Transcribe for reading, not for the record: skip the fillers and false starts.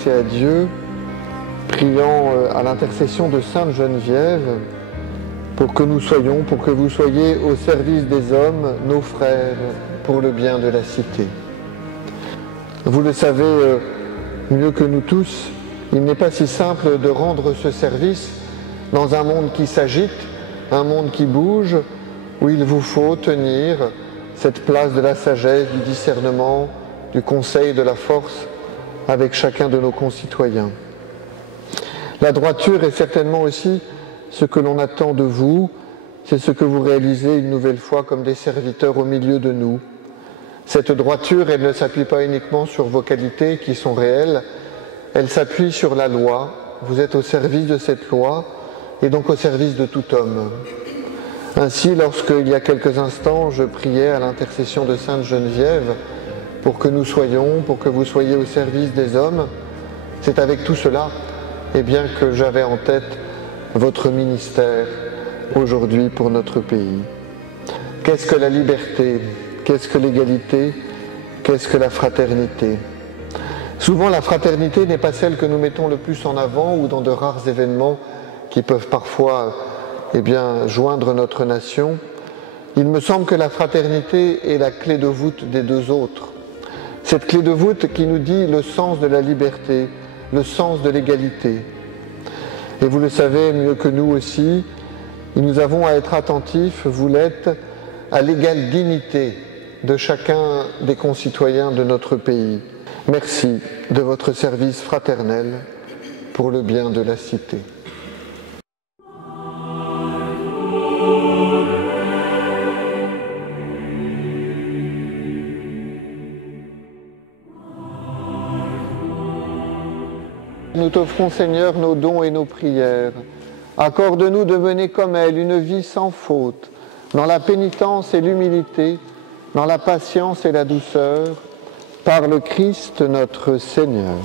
grâce et à Dieu, priant à l'intercession de Sainte Geneviève, pour que nous soyons, pour que vous soyez au service des hommes, nos frères, pour le bien de la cité. Vous le savez mieux que nous tous, il n'est pas si simple de rendre ce service dans un monde qui s'agite, un monde qui bouge, où il vous faut tenir cette place de la sagesse, du discernement, du conseil, de la force avec chacun de nos concitoyens. La droiture est certainement aussi ce que l'on attend de vous, c'est ce que vous réalisez une nouvelle fois comme des serviteurs au milieu de nous. Cette droiture, elle ne s'appuie pas uniquement sur vos qualités qui sont réelles, elle s'appuie sur la loi. Vous êtes au service de cette loi et donc au service de tout homme. Ainsi, lorsqu'il y a quelques instants, je priais à l'intercession de Sainte Geneviève pour que nous soyons, pour que vous soyez au service des hommes, c'est avec tout cela que j'avais en tête votre ministère aujourd'hui pour notre pays. Qu'est-ce que la liberté? Qu'est-ce que l'égalité? Qu'est-ce que la fraternité? Souvent, la fraternité n'est pas celle que nous mettons le plus en avant ou dans de rares événements qui peuvent parfois joindre notre nation. Il me semble que la fraternité est la clé de voûte des deux autres. Cette clé de voûte qui nous dit le sens de la liberté, le sens de l'égalité. Et vous le savez mieux que nous aussi, nous avons à être attentifs, vous l'êtes, à l'égale dignité de chacun des concitoyens de notre pays. Merci de votre service fraternel pour le bien de la cité. Nous t'offrons, Seigneur, nos dons et nos prières. Accorde-nous de mener comme elle une vie sans faute, dans la pénitence et l'humilité, dans la patience et la douceur, par le Christ notre Seigneur.